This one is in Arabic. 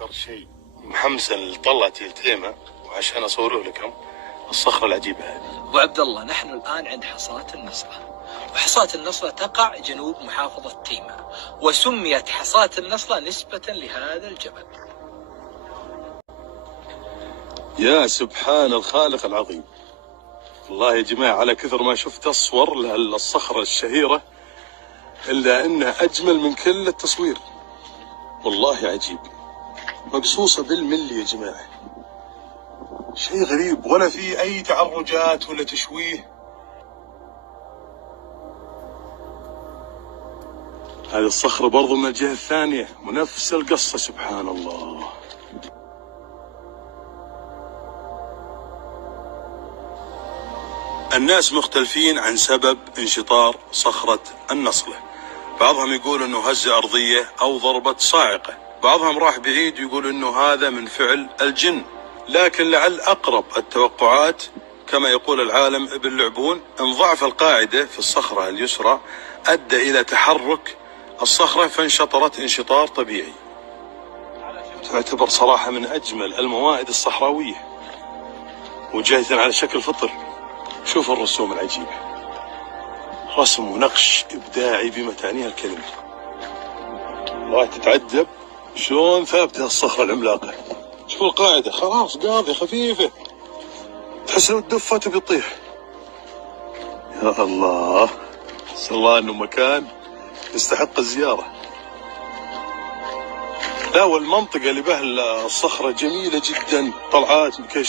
أكثر شيء محمسا لطلعتي التيمة وعشان أصوره لكم الصخرة العجيبة هذه. أبو عبد الله، نحن الآن عند حصاة النصلة، وحصاة النصلة تقع جنوب محافظة تيمة، وسميت حصاة النصلة نسبة لهذا الجبل. يا سبحان الخالق العظيم، والله يا جماعة على كثر ما شفت أصور للصخرة الشهيرة إلا أنها أجمل من كل التصوير، والله عجيب، مقصوصة بالملي يا جماعة، شيء غريب ولا في أي تعرجات ولا تشويه. هذه الصخرة برضو من الجهة الثانية ونفس القصة، سبحان الله. الناس مختلفين عن سبب انشطار صخرة النصلة، بعضهم يقول انه هزة ارضية او ضربة صاعقة، بعضهم راح بعيد ويقول انه هذا من فعل الجن، لكن لعل اقرب التوقعات كما يقول العالم ابن لعبون ان ضعف القاعدة في الصخرة اليسرى ادى الى تحرك الصخرة فانشطرت انشطار طبيعي. تعتبر صراحة من اجمل الموائد الصحراوية وجاية على شكل فطر. شوف الرسوم العجيبة، رسم ونقش إبداعي بما تعنيه الكلمة، والله تتعجب شلون ثابتة الصخرة العملاقة. شوف القاعدة خلاص قاضية خفيفة، تحس لو تدفة تبي تطيح. يا الله، أسأل الله إنه مكان يستحق الزيارة. لا، والمنطقة اللي بها الصخرة جميلة جدا، طلعات مكش